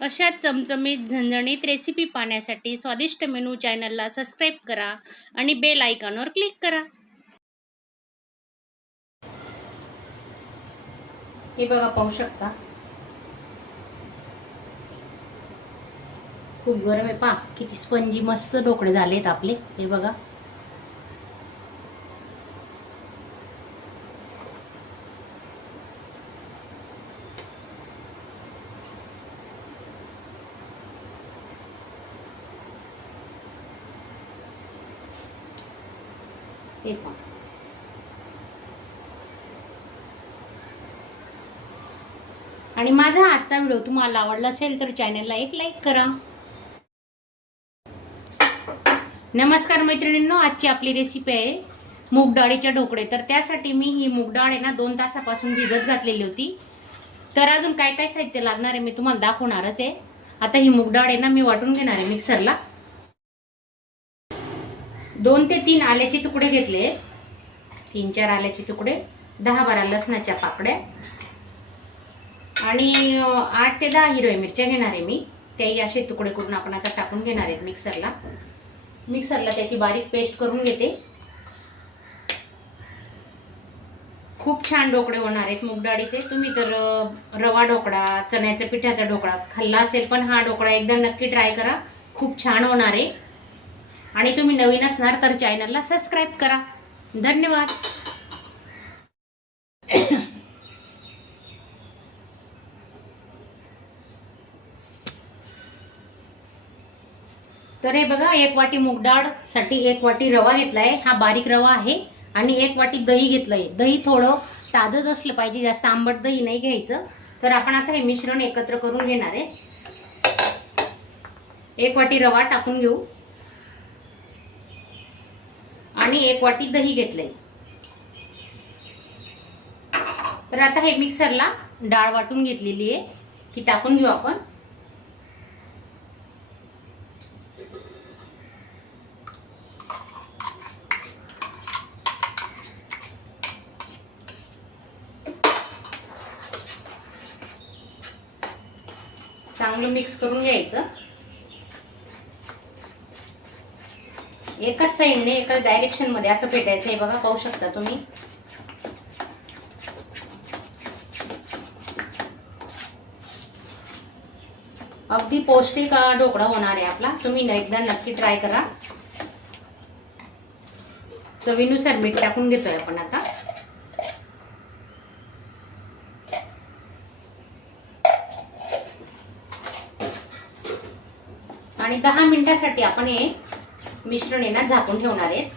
अशा चमचमीत झणझणीत रेसिपी पाहण्यासाठी स्वादिष्ट मेनू चॅनलला सबस्क्राईब करा आणि बेल आयकॉनवर क्लिक करा। हे बघा, पाहू शकता खूप गरम आहे। पहा किती स्पंजी मस्त ढोकळे झालेत आपले। हे बघा, हे पहा। आणि माझा आजचा व्हिडिओ तुम्हाला आवडला असेल तर चॅनलला एक लाईक करा। नमस्कार मैत्रिणींनो, आजची आपली रेसिपी आहे मूग डाळीचे ढोकळे। तर त्यासाठी मी ही मूग डाळ आहे ना 2 तासापासून भिजत घातलेली होती। तर अजून काय काय साहित्य लागणार आहे मी तुम्हाला दाखवणारच आहे। आता ही मूग डाळ आहे ना मी वाटून घेणार आहे मिक्सरला। 2 ते 3 आल्याचे तुकडे घेतले, 3-4 आल्याचे तुकडे, 10-12 लसणाच्या पाकड्या आणि 8 ते 10 हिरव्या मिरच्या घेणार आहे मी। त्याही असे तुकडे करून आपण आता टाकून घेणार आहेत मिक्सरला त्याची बारीक पेस्ट करून घेते। खूप छान ढोकळे होणार आहेत मूग डाळीचे। तुम्ही तर रवा ढोकळा, चण्याच्या पिठाचा ढोकळा खाल्ला असेल, पण हा ढोकळा एकदा नक्की ट्राय करा, खूप छान होणार आहे। आणि तुम्ही नवीन असणार तर चॅनलला सबस्क्राईब करा। धन्यवाद। तर हे बघा, 1 वाटी मूग डाळ साठी 1 वाटी रवा घेतलाय, हा बारीक रवा आहे। आणि 1 वाटी दही घेतलंय। दही थोडं ताजंच असलं पाहिजे, जास्त आंबट दही नाही घ्यायचं। तर आपण आता हे मिश्रण एकत्र करून घेणार आहे। 1 वाटी रवा टाकून घेऊ आणि 1 वाटी दही घेतलंय। तर आता हे मिक्सरला डाळ वाटून घेतलेली आहे की टाकून घेऊ आपण। चांगलं मिक्स करून घ्यायचं। एकाच साइडने एकाच डायरेक्शन मध्ये असं फेटायचं आहे बघा, पाहू शकता तुम्ही। अगदी पौष्टिक ढोकळा होणार आहे आपला। तुम्ही एकदा नक्की ट्राय करा। चवीनुसार मीठ टाकून घेतोय आपण आता। आणि 10 मिनिटांसाठी आपण हे मिश्रण आहे ना झाकून ठेवणार आहे।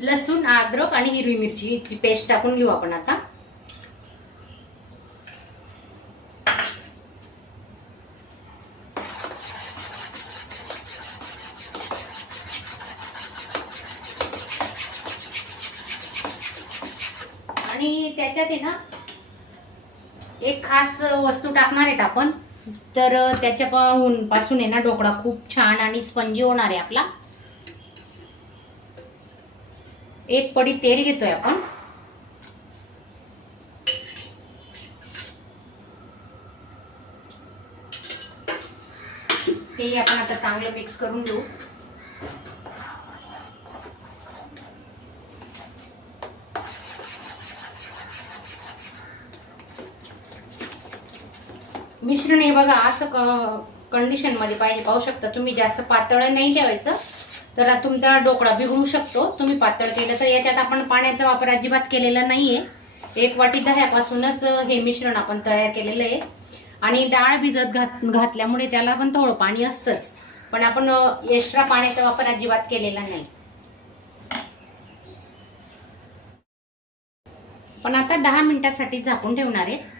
लसूण, अद्रक आणि हिरवी मिरचीची पेस्ट टाकून घेऊ आपण आता। आणि त्याच्यात आहे ना एक खास वस्तू टाकणार आहेत आपण। तर त्याच्या पासून आहे ना ढोकळा खूप छान आणि स्पंजी होणार आहे आपला। 1 पडी तेल घेतोय आपण। हे आपण आता चांगलं मिक्स करून घेऊ। मिश्रण हे बघा असं कंडिशन मध्ये पाहिजे, पाहू शकता तुम्ही। जास्त पातळ नाही ठेवायचं, तर तुमचा ढोकळा बिघडू शकतो तुम्ही पातळ केलं तर। याच्यात आपण पाण्याचा वापर अजिबात केलेला नाहीये। 1 वाटी दह्यापासूनच हे मिश्रण आपण तयार केलेलं आहे। आणि डाळ भिजत घातल्यामुळे त्याला पण थोडं पाणी असतंच, पण आपण एक्स्ट्रा पाण्याचा वापर अजिबात केलेला नाही। पण आता 10 मिनिटांसाठी झाकून ठेवणार आहे।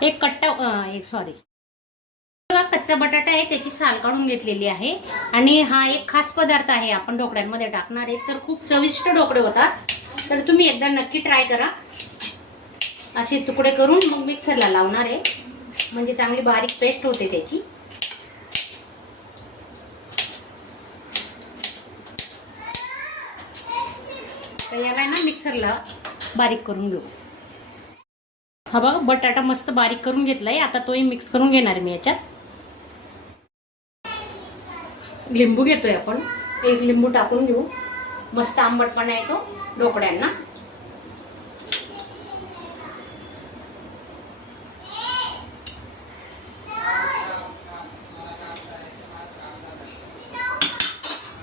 एक कच्चा बटाटा आहे, त्याची साल काढून घेतलेली आहे। आणि हा एक खास पदार्थ आहे आपण ढोकळ्यांमध्ये टाकणार आहे, तर खूप चविष्ट ढोकळे होतात। तर तुम्ही एकदा नक्की ट्राय करा। असे तुकडे करून मग मिक्सरला लावणार आहे। म्हणजे चांगली बारीक पेस्ट होते त्याची. तर याला ना मिक्सरला बारीक करून घेऊ. हा बघा बटाटा मस्त बारीक करून घेतलाय. आता तोही मिक्स करून घेणार मी याच्यात. लिंबू घेतोय आपण, 1 लिंबू टाकून घेऊ. मस्त आंबटपणा येतो ढोकळ्यांना.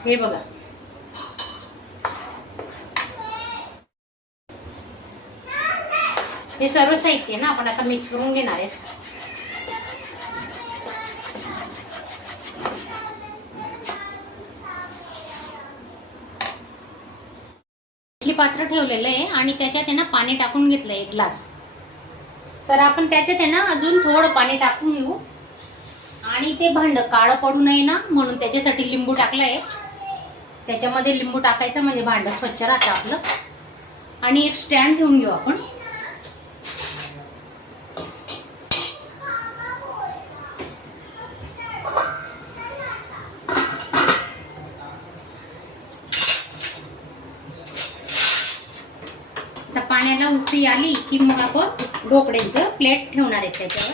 हे बघा हे सर्व साहित्य ना आपण आता मिक्स करून घेणार आहे. पात्र ठेवलेलं आहे आणि त्याच्यात आहे ना पाणी टाकून घेतलं 1 ग्लास. तर आपण त्याच्यात आहे ना अजून थोडं पाणी टाकून घेऊ आणि ते भांड काळं पडू नये ना म्हणून त्याच्यासाठी लिंबू टाकलंय. त्याच्यामध्ये लिंबू टाकायचं म्हणजे भांड स्वच्छ राहतं आपलं. आणि एक स्टँड ठेवून घेऊ आपण. पाण्याला उकळी आली की मग आपण ढोकळ्यांचं प्लेट ठेवणार आहे. त्याच्यावर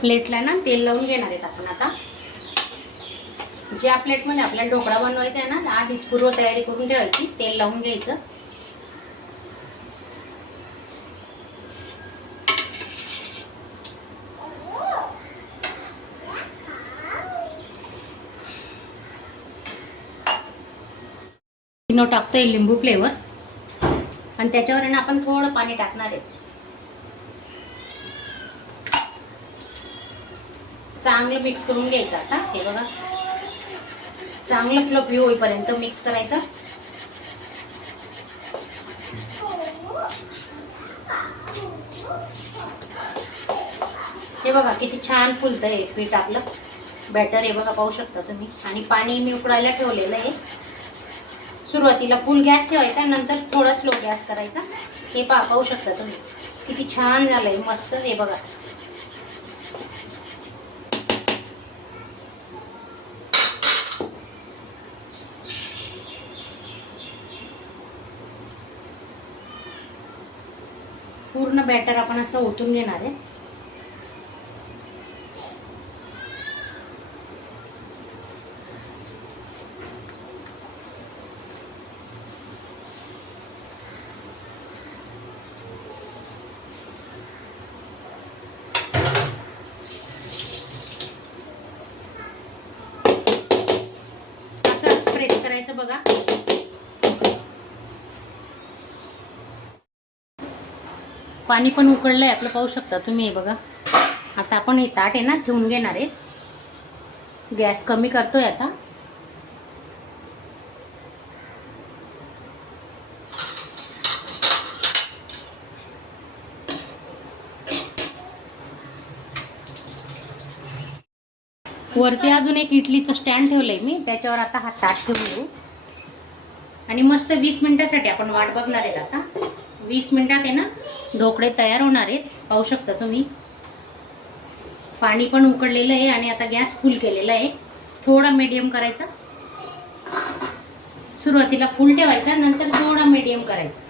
प्लेटला ना तेल लावून घेणार आहेत आपण. आता ज्या प्लेटमध्ये आपल्याला ढोकळा बनवायचा आहे ना आधीच पूर्व तयारी करून ठेवायची. तेल लावून घ्यायचं. टाकतोय लिंबू फ्लेवर आणि त्याच्यावर ना आपण थोडं पाणी टाकणार आहे. चांगलं मिक्स करून घ्यायचं. आता हे बघा चांगलं फ्लफी होईपर्यंत मिक्स करायचं. हे बघा किती छान फुलतंय पीठ आपलं. बॅटर हे बघा पाहू शकता तुम्ही. आणि पाणी मी उकळायला ठेवलेलं आहे. सुरुवातीला फुल गॅस ठेवायचा, नंतर थोडा स्लो गॅस करायचा. हे पाहू शकता तुम्ही किती छान झालंय मस्त. हे बघा पूर्ण बॅटर आपण असं ओतून घेणार आहे. बघा पाणी पण उकळलंय आपलं पाहू शकता तुम्ही. हे बघा आता आपण हे ताट आहे ना ठेवून घेणार आहे. गॅस कमी करतोय आता. वरती अजून एक इडलीचं स्टँड ठेवलंय मी. त्याच्यावर आता हा ताट ठेवून देऊ आणि मस्त 20 मिनिटासाठी आपण वाट बघणार आहेत. आता 20 मिनिटात आहे ना ढोकळे तयार होणार आहेत. पाहू शकता तुम्ही पाणी पण उकळलेलं आहे आणि आता गॅस फुल केलेला आहे. थोडा मीडियम करायचा. सुरुवातीला फुल ठेवायचा, नंतर थोडा मीडियम करायचा.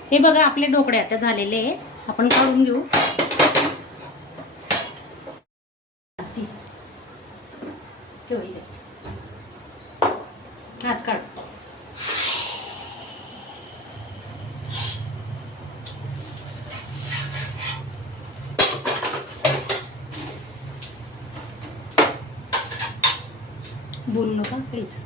हे बघा आपले ढोकळे आता झालेले आहे. आपण काढून घेऊ. हात काढ. बोलू नका काहीच.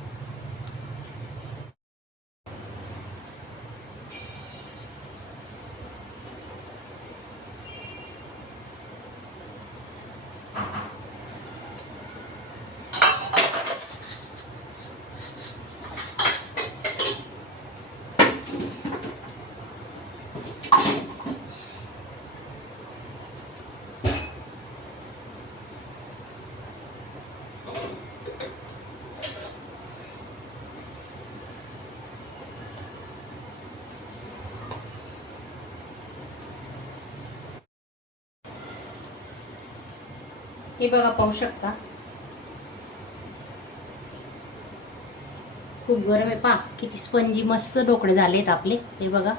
हे बघा पाहू शकता खूप गरम आहे. पहा किती स्पंजी मस्त ढोकळे झालेत आपले. हे बघा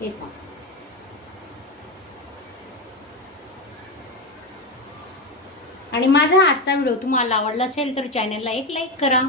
हे पहा. आणि माझा आजचा व्हिडिओ तुम्हाला आवडला असेल तर चॅनलला एक लाईक करा.